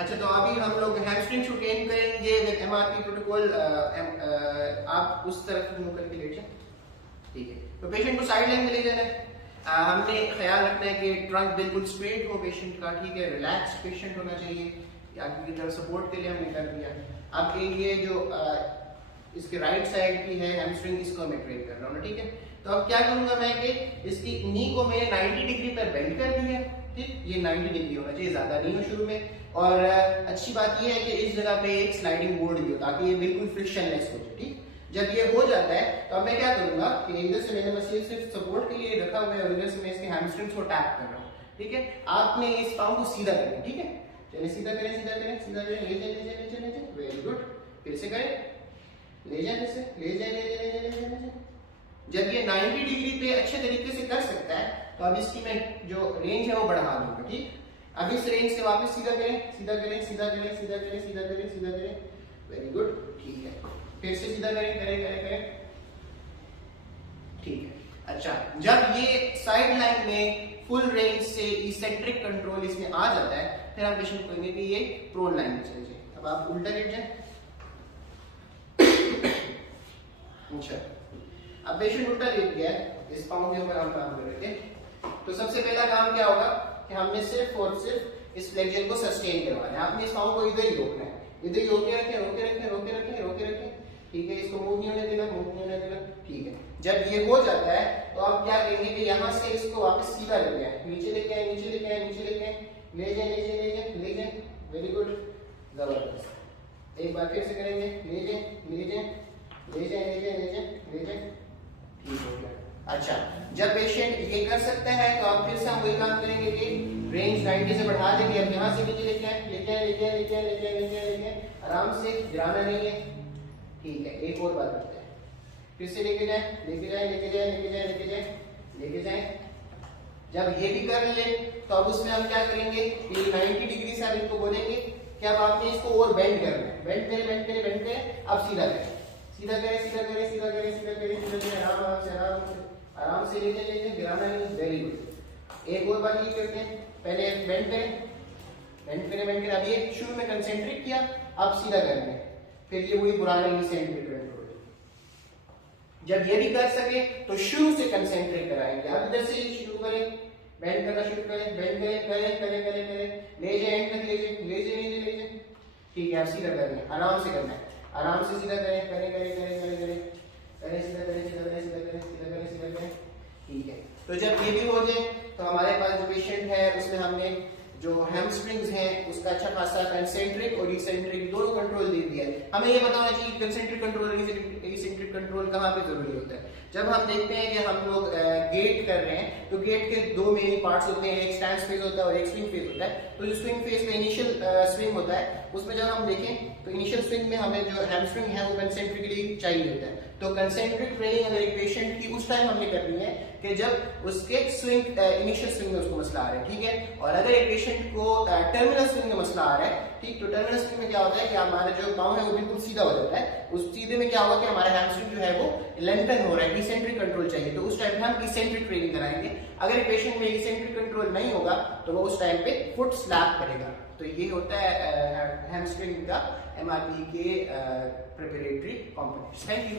अच्छा, तो अभी हम लोग हैमस्ट्रिंग को ट्रेन करेंगे विद एमआरपी प्रोटोकॉल। आप उस तरफ मूव करके लेट जाए, ठीक है। तो पेशेंट को साइड लाइन में ले जाना है। हमने ख्याल रखना है कि ट्रंक बिल्कुल स्ट्रेट हो पेशेंट का, ठीक है। रिलैक्स पेशेंट होना चाहिए। आगे की तरफ सपोर्ट के लिए हमने कर दिया। अब ये जो इसके राइट साइड की है हैमस्ट्रिंग, इसको मैं ट्रेन कर रहा हूँ, ठीक है। तो अब क्या करूंगा मैं कि इसकी नी को मैंने 90 डिग्री पर बेंड कर दिया, ठीक। ये 90 डिग्री होना चाहिए, ज्यादा नहीं हो शुरू में। और अच्छी बात ये है कि इस जगह पे एक स्लाइडिंग बोर्ड भी हो ताकि ये बिल्कुल फ्रिक्शनलेस हो जाए, ठीक। जब ये हो जाता है तो अब मैं क्या करूंगा कि इधर से मैंने मशीन सिर्फ सपोर्ट के लिए रखा हुआ है और इधर से मैं इसके हैमस्ट्रिंग्स को टैप कर रहा हूँ, ठीक है। आपने इस पाँव को सीधा करना है, ठीक है। चलिए सीधा करें, सीधा करें, सीधा करें, ले जाए, ले जाए, ले जाए, ले जाए, वेरी गुड। फिर से करें, ले जाए, फिर से ले जाए, ले जाए, ले जाए, ले जाए, ले जाए। जब ये 90 डिग्री पे अच्छे तरीके से कर सकता है तो अब इसकी मैं जो रेंज है वो बढ़ा दूंगा, ठीक। अब इस रेंज से वापस सीधा करें, सीधा करें, सीधा करें, सीधा करें, सीधा करें, सीधा करें, वेरी गुड, ठीक है। फिर से सीधा करें, करें, करें, करें, ठीक है। अच्छा, जब ये साइड लाइन में फुल रेंज से इसेंट्रिक कंट्रोल इसमें आ जाता है, फिर हम पेशेंट को कहेंगे कि ये प्रोन लाइन में चले जाए। अब आप उल्टा लेट जाए। अच्छा, अब पेशेंट उल्टा लेट गया है, इस पाँव के ऊपर हम काम कर रहे थे। तो सबसे पहला काम क्या होगा कि हमने सिर्फ और सिर्फ इस फ्लेक्शन को सस्टेन करवाना है। आपने इस पाँव को इधर ही रोकना है, इधर ही रोके रखें, रोके रखें, रोके रखें, रोके रखें, ठीक है। इसको मूव नहीं होने देना, मूव नहीं होने देना, ठीक है। जब ये हो जाता है तो आप क्या करेंगे कि यहाँ से इसको वापस सीधा लेके आए, नीचे लेके आए, नीचे लेके आए, नीचे लेके आए, ले जाए, ले जाए, ले जाए, ले जाए, वेरी गुड, जबरदस्त। एक बार फिर से करेंगे, ले जाए, ले जाए, ले जाए, ले जाए, ले जाए, ले जाए, ठीक हो गया। अच्छा, जब पेशेंट ये कर सकता है तो आप फिर से हम वही काम करेंगे कि रेंज 90 से बढ़ा देंगे। अब यहाँ से नीचे लेके आए, लेके आए, लेके आए, लेके आए, लेके आए, लेके आए, लेके आए, आराम से, गिराना नहीं है, ठीक है। एक और बात करते हैं, फिर से लेके जाए, लेके जाए, लेके जाए, लेके जाए, लेके जाए, लेके जाए। जब ये भी कर ले तो अब उसमें हम क्या करेंगे कि 90 डिग्री से आप इनको बोलेंगे कि अब आपने इसको और बेंड करना है। बेंड करें, बेंड करें, बेंड करें, अब सीधा करें, सीधा करें, सीधा करें, सीधा करें, सीधा करें, सीधा करें, आराम आराम से, आराम से, आराम से ले जाए, ले जाए, गिराना नहीं, वेरी गुड। एक और बात ये करते हैं, पहले बेंड करें, बेंड करें, बेंड करें। अब ये शुरू में कंसेंट्रिक किया, अब सीधा करना है, फिर ये वही पुराना इसेंट्रिक कंट्रोल। जब ये भी कर सके तो शुरू से कंसेंट्रेट कराएंगे। अब इधर से शुरू करें, बेंड करना शुरू करें, बेंड करें, करें, करें, करें, करें, ले जाए, एंड तक ले जाए, ले जाए, ले जाए, ले जाए, ठीक है। अब सीधा करना है, आराम से करना है, आराम से सीधा करें, करें, करें, करें, करें, करें, करें, सीधा करें, सीधा करें, सीधा करें, सीधा करें, सीधा करें, ठीक है। तो जब ये भी हो जाए तो हमारे पास जो पेशेंट है उसमें हमने जो हैमस्ट्रिंग्स हैं उसका अच्छा खासा कंसेंट्रिक और इसेंट्रिक दोनों कंट्रोल दे दिया है। हमें ये पता होना चाहिए कंसेंट्रिक कंट्रोल और इसेंट्रिक कंट्रोल कहाँ पे जरूरी होता है। जब हम देखते हैं कि हम लोग गेट कर रहे हैं तो गेट के दो मेन पार्ट्स होते हैं, एक स्टैंड फेज होता है और एक स्विंग फेज होता है। तो जो स्विंग फेज में इनिशियल स्विंग होता है उसमें जब हम देखें तो इनिशियल स्विंग में हमें जो हैमस्ट्रिंग है वो कंसेंट्रिकली चाहिए होता है। तो कंसेंट्रिक ट्रेनिंग अगर एक पेशेंट की उस टाइम हमने करनी है कि जब उसके स्विंग इनिशियल स्विंग में उसको मसला आ रहा है, ठीक है। और अगर एक पेशेंट को टर्मिनल स्विंग में मसला आ रहा है, ठीक, तो टर्मिनल स्विंग में क्या होता है कि हमारा जो पाँव है वो बिल्कुल सीधा हो जाता है। उस सीधे में क्या होगा कि हमारा हैमस्ट्रिंग जो है वो लेंथन हो रहा है, इसेंट्रिक कंट्रोल चाहिए, तो उस टाइम पे हम इसेंट्रिक ट्रेनिंग कराएंगे। अगर एक पेशेंट में इसेंट्रिक कंट्रोल नहीं होगा तो वो उस टाइम पे फुट स्लैप करेगा। तो ये होता है हैमस्ट्रिंग का एमआरपी के प्रिपरेटरी कंपोनेंट्स। Thank you.